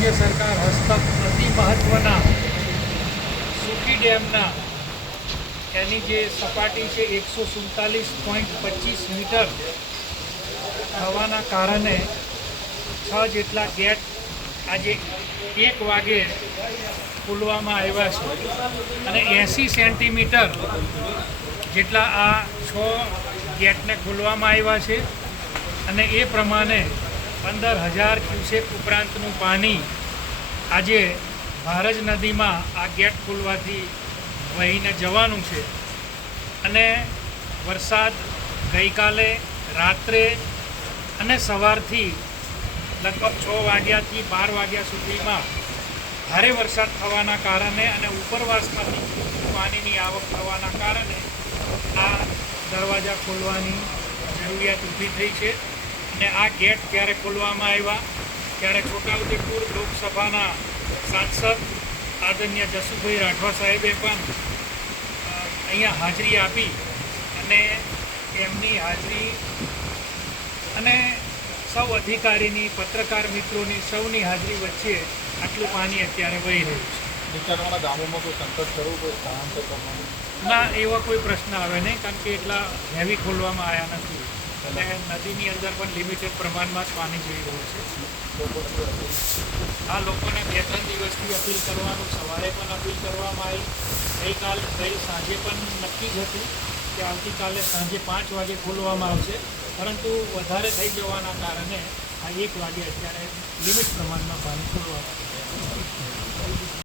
રાજ્ય સરકાર હસ્તક અતિ મહત્ત્વના સુકી ડેમના એની જે સપાટી છે 147.25 મીટર થવાના કારણે 6 જેટલા ગેટ આજે 1 વાગે ખોલવામાં આવ્યા છે અને 80 સેન્ટીમીટર જેટલા આ 6 ગેટને ખોલવામાં આવ્યા છે અને એ પ્રમાણે 15,000 ક્યુસેક ઉપરાંતનું પાણી આજે ભારજ નદીમાં આ ગેટ ખોલવાથી વહીને જવાનું છે અને વરસાદ ગઈકાલે રાત્રે અને સવારથી લગભગ 6 વાગ્યાથી 12 વાગ્યા સુધીમાં ભારે વરસાદ થવાના કારણે અને ઉપરવાસમાંથી પાણીની આવક થવાના કારણે આ દરવાજા ખોલવાની જરૂરિયાત ઊભી થઈ છે અને આ ગેટ ત્યારે ખોલવામાં આવ્યા ત્યારે છોટાઉદેપુર લોકસભાના સાંસદ આદરણીય જસુભાઈ રાઠવા સાહેબે પણ અહીંયા હાજરી આપી અને એમની હાજરી અને સૌ અધિકારીની પત્રકાર મિત્રોની સૌની હાજરી વચ્ચે આટલું પાણી અત્યારે વહી રહ્યું છે. નીચાણવાળા ગામોમાં કોઈ સંકટ ખરું, કોઈ સ્થળાંતર કરવાનું? ના, એવા કોઈ પ્રશ્ન આવે નહીં, કારણ કે એટલા હેવી ખોલવામાં આવ્યા નથી અને નદીની અંદર પણ લિમિટેડ પ્રમાણમાં જ પાણી જઈ રહ્યું છે. આ લોકોને 2-3 દિવસથી અપીલ કરવાનું, સવારે પણ અપીલ કરવામાં આવી, ગઈ સાંજે પણ નક્કી જ હતું કે આવતીકાલે સાંજે 5 વાગે ખોલવામાં આવશે, પરંતુ વધારે થઈ જવાના કારણે આ 1 વાગે અત્યારે લિમિટ પ્રમાણમાં પાણી ખોલવામાં આવે.